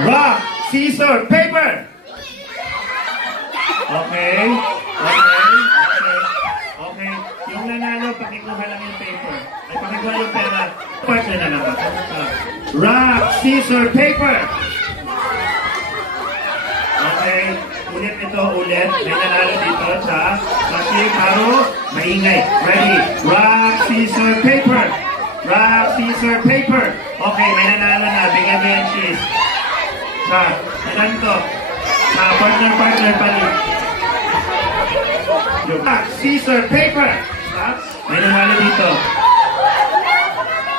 Rock, scissors, paper. Okay. Okay. Yung nanalo, pakikuha lang yung paper. Ay, pakikuha yung pera. Partner na naman. Rock, scissors, paper. Okay. Ulit ito, ulit. May nanalo dito sa Kasi Paro, maingay. Ready? Rock, scissors, paper. Rock, scissors, paper. Okay, may nanalo na. Bigyan mo yung cheese. Sa, ilan to? Sa partner palit. Rock, scissors, paper. Stop. May nanalo dito.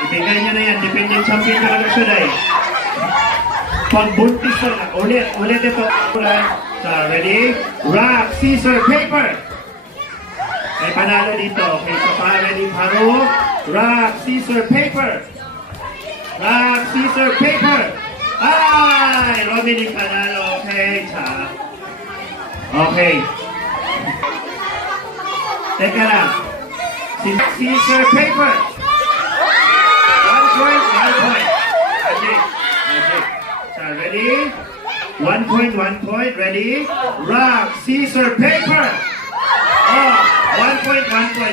Ibigay nyo na yan. Dependent champion ka lang siya dahil. Pagbuntis na. Ulit ito. So, ready? Rock, scissors, paper. May panalo dito. Okay, so ready, Paro. Rock, scissors, paper. Rock, scissors, paper. Ay! Rominic panalo. Okay, cha. Okay. Teka lang. Scissors, paper. 1 point. Magic. So, ready? 1 point. Ready? Rock, scissors, paper. Oh, 1 point.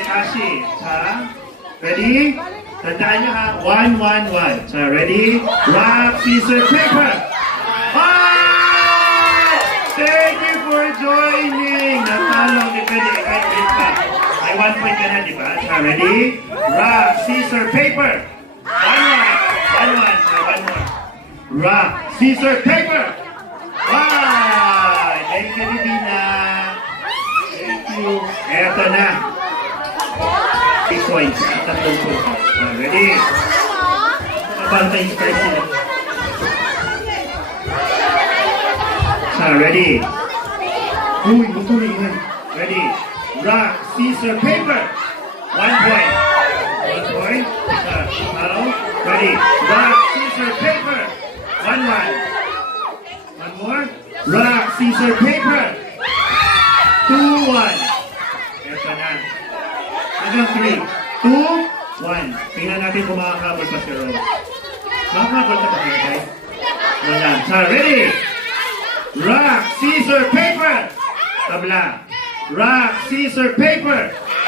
Kashi. Ha? Ready? Tandaan nyo ha. 1. So, ready? Rock, scissors, paper. Oh! Thank you for joining. Natalo. Depende. Ay, 1 point ka na, di ba? So, ready? Rock, scissors, paper. 1. Rock, scissors, paper. Wow! Thank you, Divina. Thank you. Eto na. 3 points. Tatlong points. Ready? Pabantay yung price nila. Ready? Uy, butuloy yan. Ready? Rock, scissors, paper. 1 point. 1 point. Ready? Rock, scissors, paper. 1. One more. Rock, scissors, paper. 2-1. Eto na. Hanggang 3. 2-1. Tingnan natin kung makakabot pa si Rose. Makakabot na pa kayo, guys? Wala. So, ready? Rock, scissors, paper. Tabla. Rock, scissors, paper.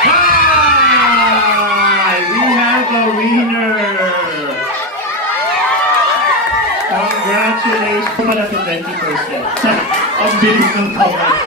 Hi! We have a winner. Congratulations. Pala to 20%. Ang bilis ng tawag.